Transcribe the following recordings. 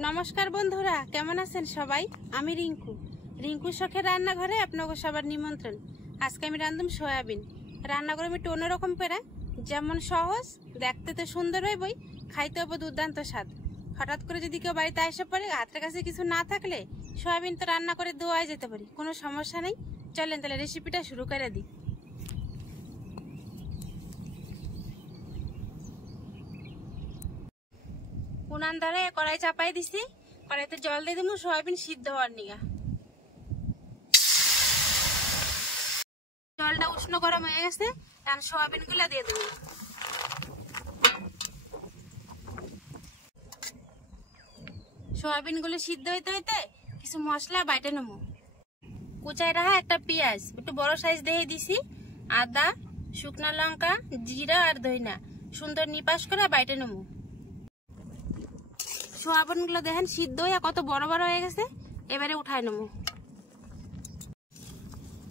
নমস্কার বন্ধুরা, কেমন আছেন সবাই? আমি রিঙ্কু শখের রান্নাঘরে আপনাকে সবার নিমন্ত্রণ। আজকে আমি রাঁধুম সয়াবিন। রান্না করে আমি একটু অন্যরকম করে, যেমন সহজ, দেখতে তো সুন্দর হইবই, খাইতে হবে দুর্দান্ত স্বাদ। হঠাৎ করে যদি কেউ বাড়িতে এসে পড়ে, হাতের কাছে কিছু না থাকলে সয়াবিন তো রান্না করে দেওয়াই যেতে পারি, কোনো সমস্যা নেই। চলেন তাহলে রেসিপিটা শুরু করে দিই। উনান ধরে কড়াই চাপাই দিছি, কড়াইতে জল দিয়ে দিব সয়াবিন সিদ্ধ হওয়ার নিগা। জলটা উষ্ণ গরম হয়ে গেছে, এখন সয়াবিন গুলা দিয়ে দেবো। সয়াবিন গুলো সিদ্ধ হইতে হইতে কিছু মশলা বাইটে নেবো। কুচাই রাখা একটা পেঁয়াজ একটু বড় সাইজ দিয়ে দিছি, আদা, শুকনা লঙ্কা, জিরা আর ধইনা সুন্দর নিপাস করে বাইটে নেবো। সয়াবিন গুলো দেখেন সিদ্ধ হয়ে কত বড় বড় হয়ে গেছে, এবারে উঠায় নেবো।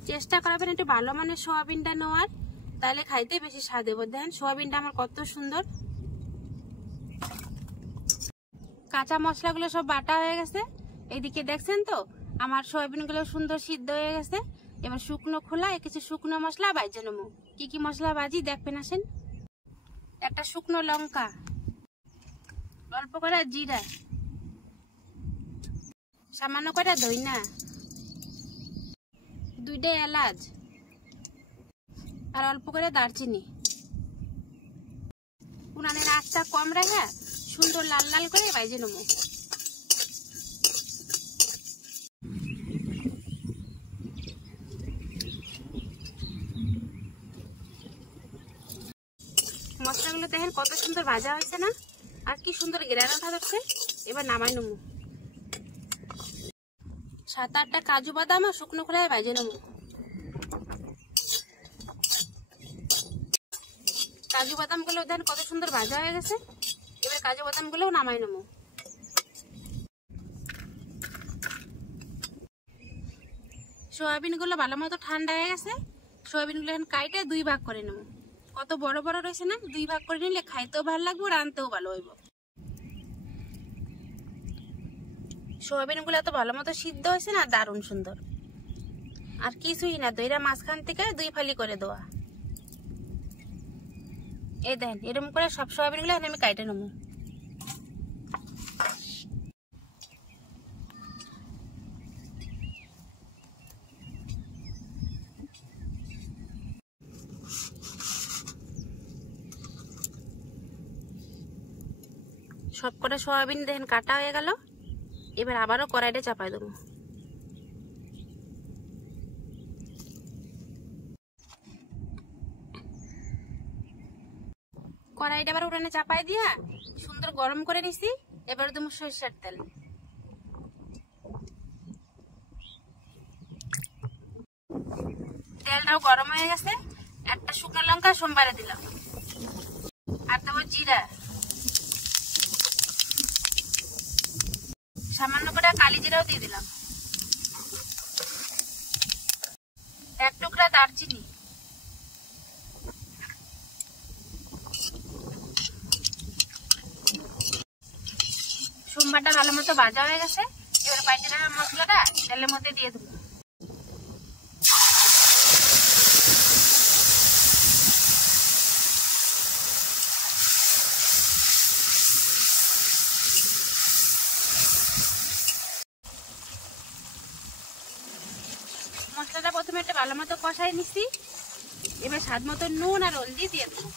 চেষ্টা করবেন একটু ভালো মানের সয়াবিনটা নেওয়ার, তাহলে খাইতে বেশি স্বাদ হবে। দেখেন সয়াবিনটা আমার কত সুন্দর। কাঁচা মশলাগুলো সব বাটা হয়ে গেছে, এইদিকে দেখছেন তো আমার সয়াবিন গুলো সুন্দর সিদ্ধ হয়ে গেছে। এবার শুকনো খোলা কিছু শুকনো মশলা ভাজে নেবো। কি কি মশলা ভাজি দেখবেন আসেন। একটা শুকনো লঙ্কা, অল্প করে জিরা, সামান্য করে ধইনা, দুইটা এলাচ আর অল্প করে দারচিনি। উনানের আঁচটা কম রেখে সুন্দর লাল লাল করে ভাজে নেব। মশলাগুলো দেখেন কত সুন্দর ভাজা হয়েছে না, আর কি সুন্দর গ্রান থাকছে। এবার নামাই নেব। 7-8টা কাজু বাদাম আর শুকনো খোলায় ভাজে নেব। কাজু বাদাম গুলো দেখেন কত সুন্দর ভাজা হয়ে গেছে। এবার কাজু বাদাম গুলো নামাই নেব। সয়াবিন গুলো ভালো মতো ঠান্ডা হয়ে গেছে। সয়াবিন গুলো এখন কাইটে 2 ভাগ করে নেব। কত বড় বড় রয়েছে না, 2 ভাগ করে নিলে খাইতেও ভালো লাগবে, রাঁধতেও ভালো হইব। সয়াবিন গুলো এত ভালো মতো সিদ্ধ হয়েছে না, দারুণ সুন্দর। আর কিছুই না, দইরা মাঝখান থেকে 2 ফালি করে দেওয়া। এই দেখেন এরকম করে সব সয়াবিন গুলো আমি কাইটে নেব। সব করে সয়াবিন দেখেন কাটা হয়ে গেল। এবার আবারও কড়াইটা চাপাই দেবো। কড়াইটা আবার উঠানে চাপাই দিয়া সুন্দর গরম করে নিছি। এবার দেবো সরিষার তেল। তেলটাও গরম হয়ে গেছে। একটা শুকনো লঙ্কা সোমবারে দিলাম, আর দেবো জিরা, সামান্য করে কালি জিরাও দিয়ে দিলাম, 1 টুকরা দারচিনি, সোমবারটা ভালো মতো ভাজা হয়ে গেছে। এবার বাইটে রাখা মশলাটা তেলের মধ্যে দিয়ে দেবো। মশলাটা প্রথমে একটা ভালো মতো কষাই নিছি। এবার স্বাদ মতো নুন আর হলদি দিয়ে দেবো।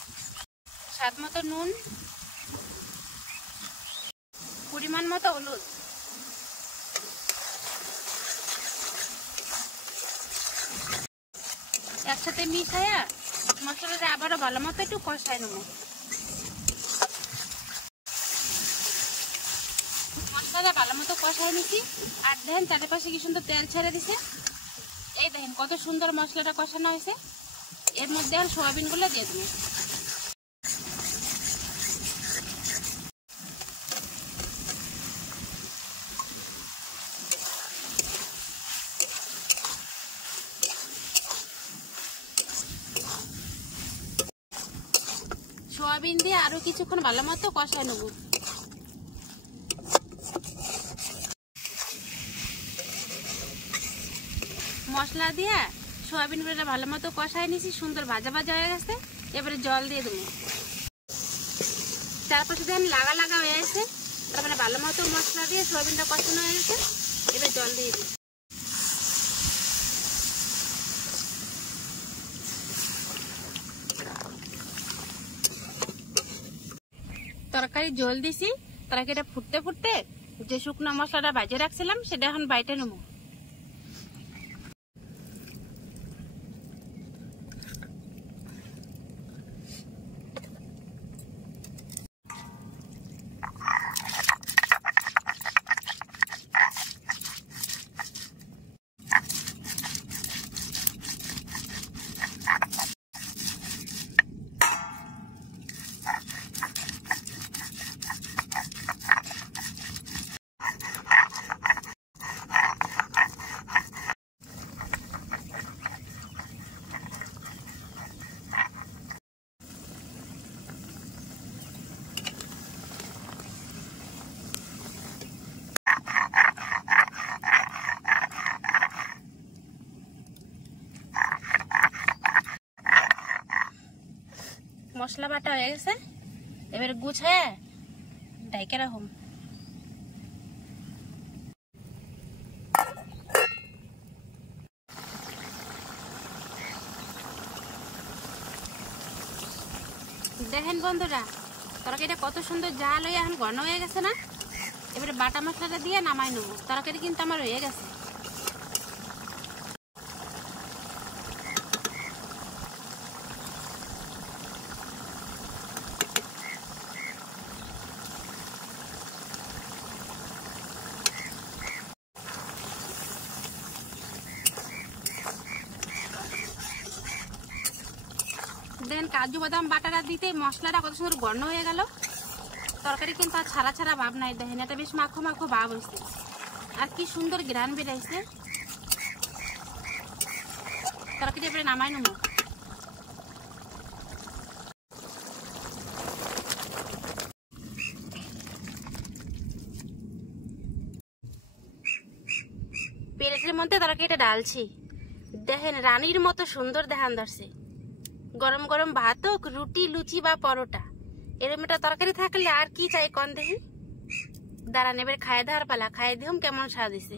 স্বাদ মতো নুন, পরিমাণ মতো হলুদ, একসাথে মিশাইয়া মশলাটা আবারও ভালো মতো একটু কষাই নেবো। মশলাটা ভালো মতো কষাই নিছি। আর দেখেন চারিপাশে কি সুন্দর তেল ছেড়ে দিছে। এই দেখেন কত সুন্দর মশলাটা কষানো হয়েছে। এর মধ্যে আর সয়াবিন গুলো দিয়ে দেবো। সয়াবিন দিয়ে আরো কিছুক্ষণ ভালো মতো কষাই নেব। মশলা দিয়ে সয়াবিনগুলো ভালো মতো কষাই নিছি, সুন্দর ভাজা ভাজা হয়ে গেছে। এবারে জল দিয়ে দেবো। চারপাশে দেখেন লাগা লাগা হয়ে গেছে, তারপরে ভালো মতো মশলা দিয়ে সয়াবিনটা কষানো হয়ে গেছে। এবার জল দিয়ে দিই। তরকারি জল দিছি, তরকারিটা ফুটতে ফুটতে যে শুকনো মশলাটা ভাজে রাখছিলাম সেটা এখন বাইটে নেব। মশলা বাটা হয়ে গেছে, এবার গুছায় ডাইকে রাখুন। দেখেন বন্ধুরা, তরকারিটা কত সুন্দর জাল হয়ে এখন ঘন হয়ে গেছে না। এবারে বাটা মশলাটা দিয়ে নামাই নেবো। তরকারি কিন্তু আমার হয়ে গেছে। দেখেন কাজু বাদাম বাটাটা দিতে মশলাটা কত সুন্দর ঘন হয়ে গেল। তরকারি কিন্তু আর ছাড়া ছাড়া ভাব নাই। দেখেন এটা বেশ মাখো মাখো ভাব হয়েছে, আর কি সুন্দর ঘ্রাণ বেরাইছে। তরকারি এবারে নামাই নেব। প্লেটের মধ্যে তরকারিটা ডালছি। দেখেন রানীর মতো সুন্দর দেখান ধরছে। গরম গরম ভাত হোক, রুটি, লুচি বা পরোটা, এরকম একটা তরকারি থাকলে আর কি চাই কন দেখি। দাঁড়ান এবার খায় দেওয়ার পালা। খাইয়ে দিহুম কেমন স্বাদ হয়েছে।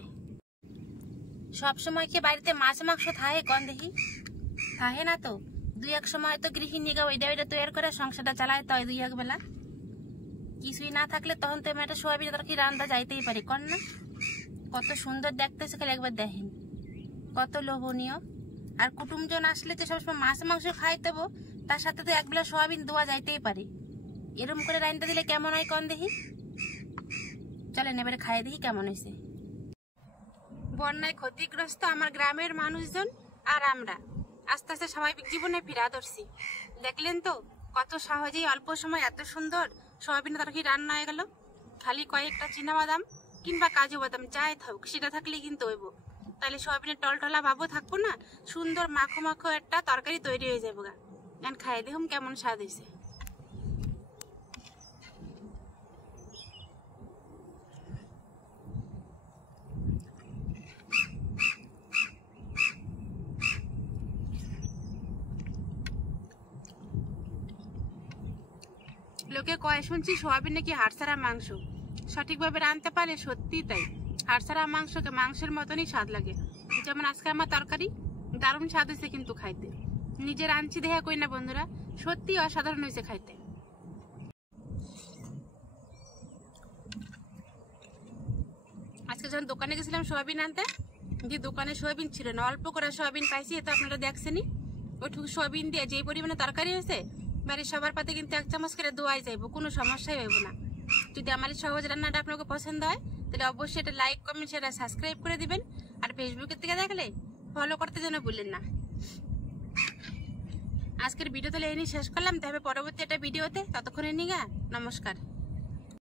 সবসময় কি বাড়িতে মাছ মাংস থাকে কন দেখি? থাকে না তো। দুই এক সময় তো গৃহিণীরা ওইটা ওইটা তৈরি করে সংসারটা চালায়, তো দুই এক বেলা কিছুই না থাকলে তখন তো একটা সোয়াবিন তরকারি রান্না যাইতেই পারি কন না। কত সুন্দর দেখতেছে, খালি একবার দেখেন কত লোভনীয়। আর কুটুমজন আসলে তো সবসময় মাছ মাংস খাই দেবো, তার সাথে তো একবেলা সোয়াবিন দেওয়া যাইতেই পারে। এরম করে রান্না দিলে কেমন হয় কন দেখি? চলেন এবারে খাইয়ে দেখি কেমন হয়েছে। বন্যায় ক্ষতিগ্রস্ত আমার গ্রামের মানুষজন আর আমরা আস্তে আস্তে স্বাভাবিক জীবনে ফিরা ধরছি। দেখলেন তো কত সহজেই অল্প সময় এত সুন্দর সোয়াবিন তরকারি রান্না হয়ে গেল। খালি কয়েকটা চীনাবাদাম কিংবা কাজু বাদাম যাই থাকুক সেটা থাকলেই কিন্তু হইব। তাহলে সোয়াবিনের টলটলা ভাবও থাকবো না, সুন্দর মাখো মাখো একটা তরকারি তৈরি হয়ে যাবো গা। এখন খাই দেখুন কেমন স্বাদ হয়েছে। লোকে কয় শুনছি সোয়াবিন নাকি হাড়ছাড়া মাংস। সঠিকভাবে রাঁধতে পারলে সত্যি তাই, হাড়ছাড়া মাংসকে মাংসের মতনই স্বাদ লাগে। যেমন আজকে আমার তরকারি দারুণ স্বাদ হয়েছে, কিন্তু খাইতে নিজে রাঁধছি দেখা কই না বন্ধুরা, সত্যি অসাধারণ হয়েছে খাইতে। আজকে যখন দোকানে গেছিলাম সোয়াবিন আনতে, যে দোকানে সোয়াবিন ছিল না, অল্প করে সোয়াবিন পাইছি, এটা আপনারা দেখছেনই। ওইটুকু সোয়াবিন দিয়ে যে পরিমাণে তরকারি হয়েছে, বাড়ির সবার পাতে কিন্তু 1 চামচ করে দোয়াই যাইব, কোনো সমস্যাই হইব না। যদি আমার এই সহজ রান্নাটা আপনাকে পছন্দ হয় তাহলে অবশ্যই এটা লাইক, কমেন্ট, শেয়ার, সাবস্ক্রাইব করে দিবেন। আর ফেসবুকের থেকে দেখলে ফলো করতে যেন ভুললেন না। আজকের ভিডিও তাহলে এই নিয়ে শেষ করলাম। তবে পরবর্তী একটা ভিডিওতে, ততক্ষণে নিগা নমস্কার।